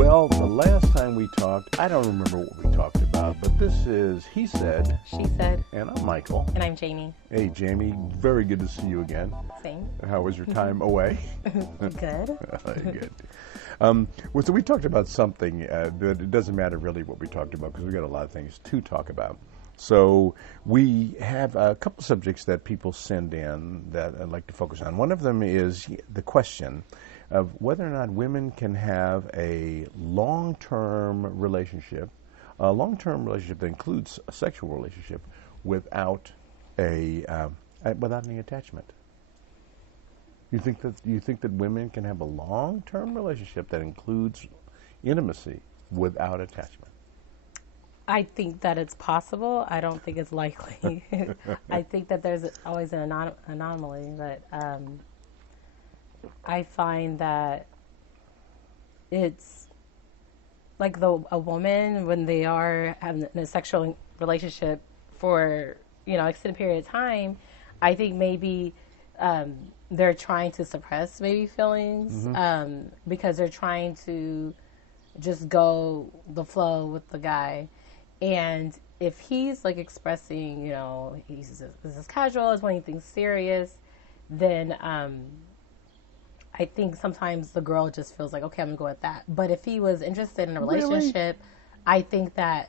Well, the last time we talked, I don't remember what we talked about, but this is He Said. She Said. And I'm Michael. And I'm Jamie. Hey, Jamie. Very good to see you again. Same. How was your time away? Good. Good. So we talked about something that it doesn't matter really what we talked about because we got a lot of things to talk about. So we have a couple subjects that people send in that I'd like to focus on. One of them is the question of whether or not women can have a long-term relationship that includes a sexual relationship without any attachment. You think that women can have a long-term relationship that includes intimacy without attachment? I think that it's possible. I don't think it's likely. I think that there's always an anomaly, but I find that it's like a woman when they are having a sexual relationship for extended period of time. I think maybe they're trying to suppress maybe feelings because they're trying to just go the flow with the guy. And if he's like expressing, this is casual, is when he thinks serious, then I think sometimes the girl just feels like, okay, I'm going to go with that. But if he was interested in a relationship, I think that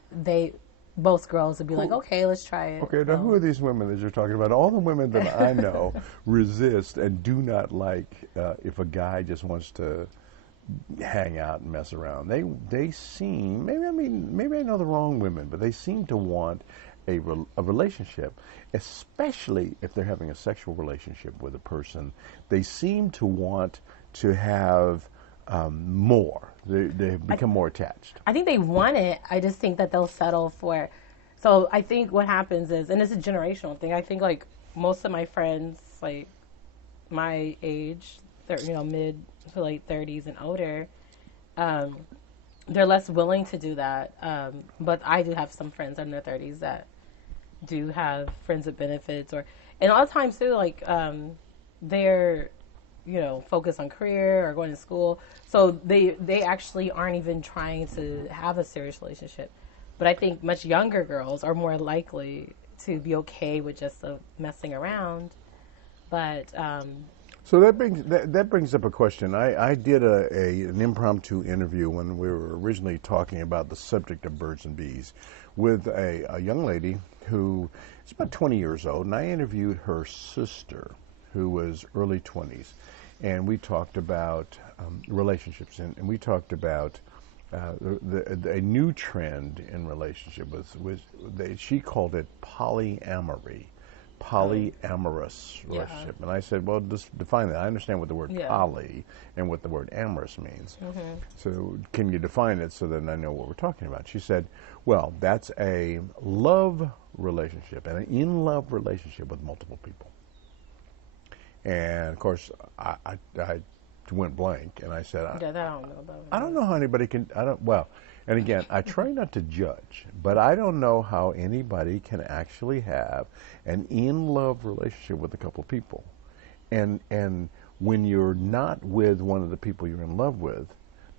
both girls would be like, okay, let's try it. Okay, now who are these women that you're talking about? All the women that I know resist and do not like if a guy just wants to hang out and mess around. They seem, maybe I know the wrong women, but they seem to want a relationship, especially if they're having a sexual relationship with a person. They seem to want to have more. They become more attached. I think they want it. I just think that they'll settle for. So I think what happens is, and it's a generational thing. I think like most of my friends, like my age, they're mid to late 30s and older, they're less willing to do that. But I do have some friends in their 30s that do have friends with benefits, and a lot of times too, like they're focused on career or going to school, so they actually aren't even trying to have a serious relationship. But I think much younger girls are more likely to be okay with just messing around. But so that brings up a question. I did an impromptu interview when we were originally talking about the subject of birds and bees with a young lady who is about 20 years old, and I interviewed her sister who was early 20s, and we talked about relationships, and we talked about a new trend in relationship she called it polyamory. Polyamorous relationship. And I said, well, just define that. I understand what the word poly and what the word amorous means. So can you define it so that I know what we're talking about? She said, well, that's a love relationship, an in-love relationship with multiple people. And, of course, I went blank, and I said, I don't know how anybody can, and again, I try not to judge, but I don't know how anybody can actually have an in-love relationship with a couple of people. And when you're not with one of the people you're in love with,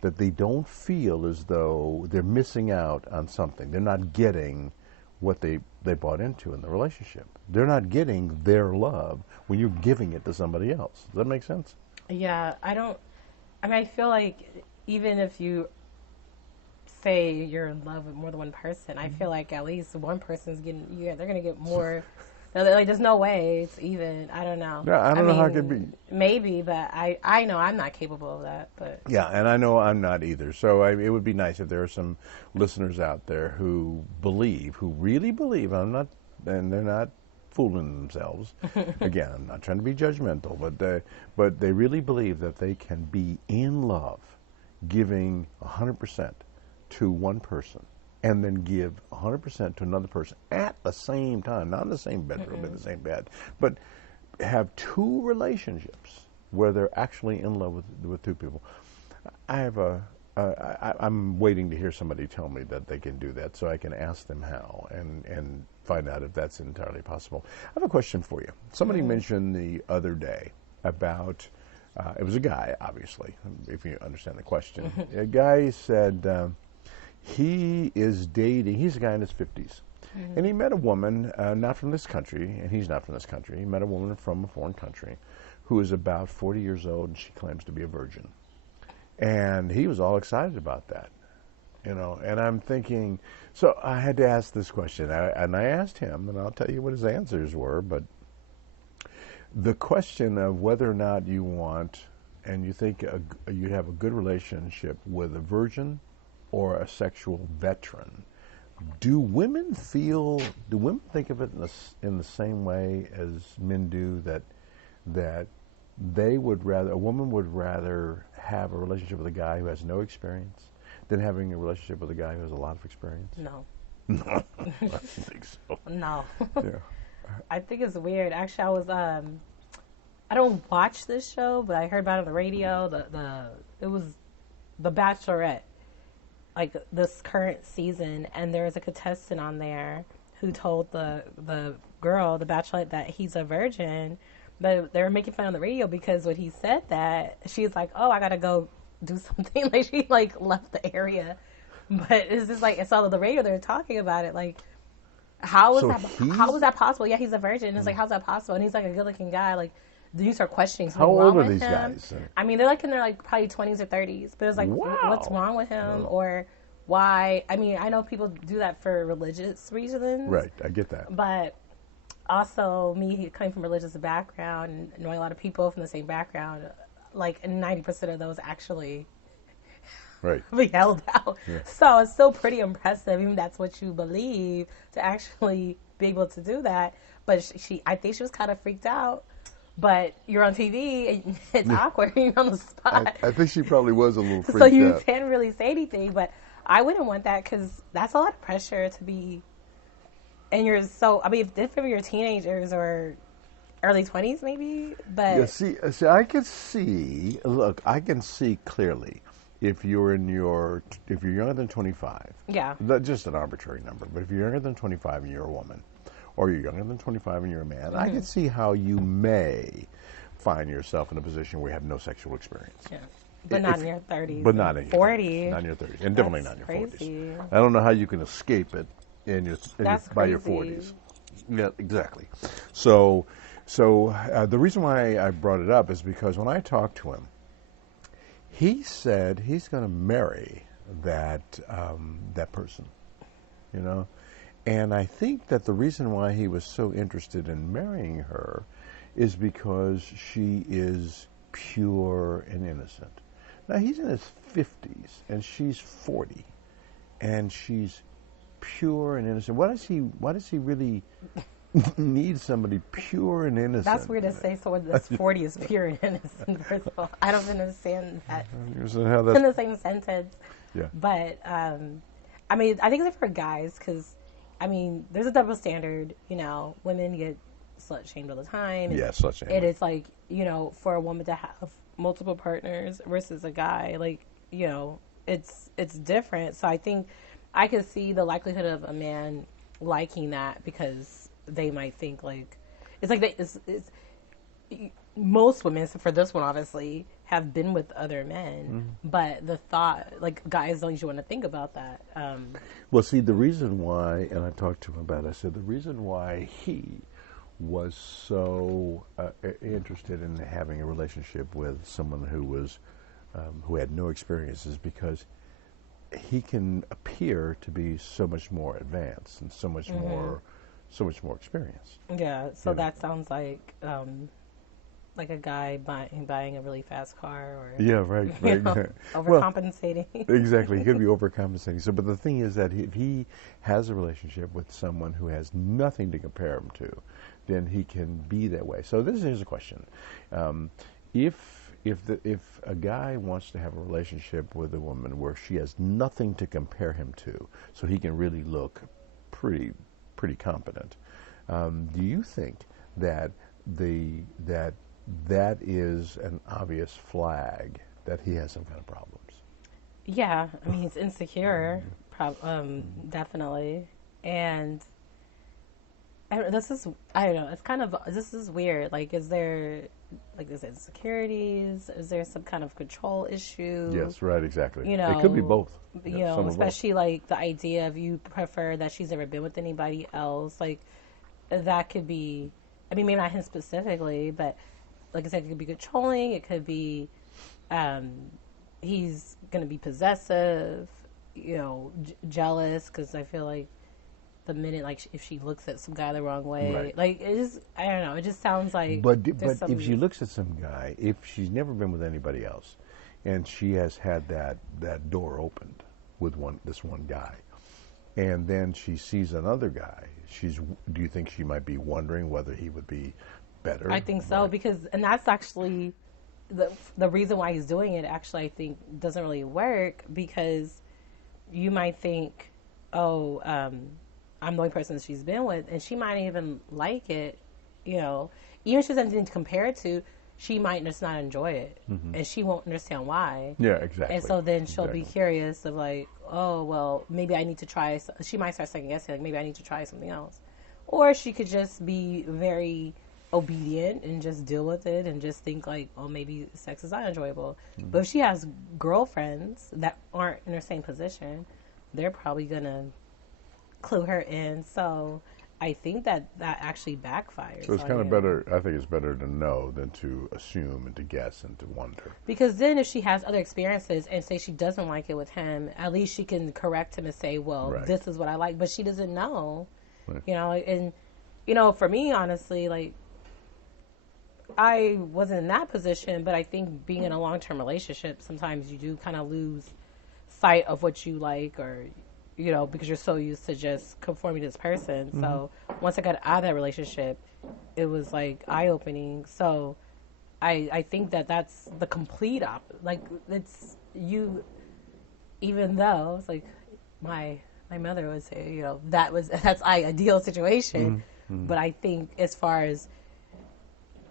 that they don't feel as though they're missing out on something. They're not getting what they bought into in the relationship. They're not getting their love when you're giving it to somebody else. Does that make sense? Yeah, I feel like even if you say you're in love with more than one person, I feel like at least one person's getting, they're going to get more. Like, there's no way it's even. I don't know. Yeah, I don't know how it could be. Maybe, but I know I'm not capable of that. But yeah, and I know I'm not either. So it would be nice if there are some listeners out there who really believe. And they're not fooling themselves. Again, I'm not trying to be judgmental, but they really believe that they can be in love, giving 100% to one person, and then give 100% to another person at the same time, not in the same bedroom, in the same bed, but have two relationships where they're actually in love with two people. I'm waiting to hear somebody tell me that they can do that so I can ask them how and find out if that's entirely possible. I have a question for you. Somebody mentioned the other day about It was a guy, obviously, if you understand the question. A guy said he is dating, he's a guy in his 50s. And he met a woman, not from this country, and he's not from this country. He met a woman from a foreign country who is about 40 years old, and she claims to be a virgin. And he was all excited about that, And I'm thinking, so I had to ask this question, and I asked him, and I'll tell you what his answers were, but the question of whether or not you want, and you think you'd have a good relationship with a virgin or a sexual veteran, do women think of it in the same way as men do, that a woman would rather have a relationship with a guy who has no experience than having a relationship with a guy who has a lot of experience? No. No, I don't think so. No. Yeah. I think it's weird. Actually, I don't watch this show, but I heard about it on the radio. It was The Bachelorette, like this current season, and there was a contestant on there who told the girl, the Bachelorette, that he's a virgin, but they were making fun on the radio because when he said that, she's like, "Oh, I gotta go do something." Like she left the area, but it's just like it's all on the radio. They're talking about it like. How was that possible? Yeah, he's a virgin. It's like, how's that possible? And he's like a good-looking guy. Like, then you start questioning something How wrong old are with these him. guys? I mean, they're like in their probably 20s or 30s. But it's like, Wow. What's wrong with him? Or why? I mean, I know people do that for religious reasons. Right, I get that. But also, me coming from a religious background and knowing a lot of people from the same background, like 90% of those actually Right. be held out. Yeah. So it's still pretty impressive, even if that's what you believe, to actually be able to do that. But I think she was kind of freaked out. But you're on TV, and it's awkward, you're on the spot. I think she probably was a little freaked so you out. can't really say anything. But I wouldn't want that because that's a lot of pressure to be. And you're if you're teenagers or early 20s maybe, but. Yeah, see, I can see clearly. If you're younger than 25, Yeah. That's just an arbitrary number. But if you're younger than 25 and you're a woman, or you're younger than 25 and you're a man, I can see how you may find yourself in a position where you have no sexual experience. Yeah. But not in your 30s. But not in your 40s. Not in your 30s, and definitely That's not in your crazy. 40s. I don't know how you can escape it by your crazy. 40s. Yeah, exactly. So the reason why I brought it up is because when I talked to him, he said he's going to marry that person, and I think that the reason why he was so interested in marrying her is because she is pure and innocent. Now he's in his 50s and she's 40, and she's pure and innocent. Why does he really need somebody pure and innocent? That's weird to say someone that's 40 is pure and innocent, first of all. I don't understand that How that's in the same sentence. Yeah. But, I think it's for guys because, there's a double standard. Women get slut-shamed all the time. Yeah, slut-shamed. And it's like, for a woman to have multiple partners versus a guy, it's different. So I think I could see the likelihood of a man liking that because they might think it's like most women, for this one obviously, have been with other men, but the thought, guys don't usually want to think about that. Well, see, the reason why, and I talked to him about it, I said the reason why he was so interested in having a relationship with someone who had no experience is because he can appear to be so much more advanced and so much more experienced. Yeah, so that sounds like a guy buying a really fast car, or right. overcompensating. Well, exactly, he could be overcompensating. So, but the thing is that if he has a relationship with someone who has nothing to compare him to, then he can be that way. So, here's a question: if a guy wants to have a relationship with a woman where she has nothing to compare him to, so he can really look pretty competent, do you think that that is an obvious flag that he has some kind of problems? Yeah, he's insecure, definitely, and this is weird. Is there like, is it insecurities? Is there some kind of control issue? Yes, right, exactly. You know, it could be both. You Yeah, know, some of both. especially like the idea of you prefer that she's never been with anybody else. Like that could be. I mean, maybe not him specifically, but like I said, it could be controlling. It could be he's going to be possessive. You know, jealous because I feel like the minute like if she looks at some guy the wrong way, Right. like it just I don't know. It just sounds like. But there's if some- she looks at some guy, if she's never been with anybody else, and she has had that door opened with this one guy, and then she sees another guy, do you think she might be wondering whether he would be better? I think so because, and that's actually the reason why he's doing it. Actually, I think doesn't really work because you might think, oh, I'm the only person that she's been with, and she might even like it. You know, even if she doesn't have anything to compare it to, she might just not enjoy it, and she won't understand why. Yeah, exactly. And so then she'll be curious of like, oh, well, maybe I need to try. She might start second guessing, like maybe I need to try something else, or she could just be very obedient and just deal with it and just think like, oh, maybe sex is not enjoyable. But if she has girlfriends that aren't in her same position, they're probably gonna clue her in. So I think that actually backfires. So it's on kind of you. better. I think it's better to know than to assume and to guess and to wonder. Because then if she has other experiences and say she doesn't like it with him, at least she can correct him and say, well, Right. this is what I like. But she doesn't know, Right. you know. And, you know, for me, honestly, like, I wasn't in that position, but I think being in a long-term relationship, sometimes you do kind of lose sight of what you like or, you know, because you're so used to just conforming to this person. So once I got out of that relationship, it was like eye-opening. So I think that's the complete opposite. Like, it's you, even though it's like my mother would say, you know, that's ideal situation. But I think as far as,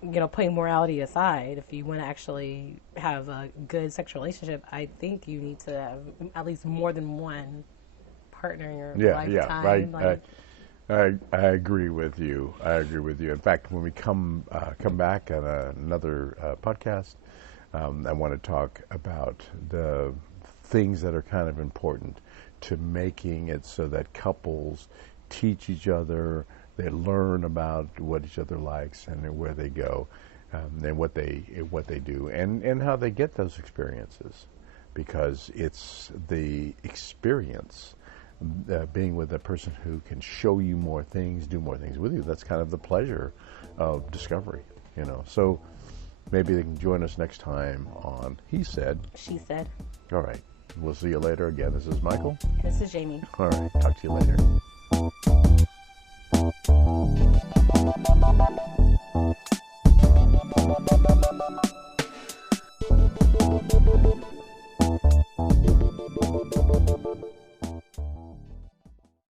you know, putting morality aside, if you want to actually have a good sexual relationship, I think you need to have at least more than one partner in your lifetime. I agree with you. I agree with you. In fact, when we come back on another podcast, I want to talk about the things that are kind of important to making it so that couples teach each other. They learn about what each other likes and where they go, and what they do, and how they get those experiences, because it's the experience, being with a person who can show you more things, do more things with you. That's kind of the pleasure of discovery, you know. So maybe they can join us next time on He Said. She said. All right. We'll see you later. Again, this is Michael. This is Jamie. All right. Talk to you later.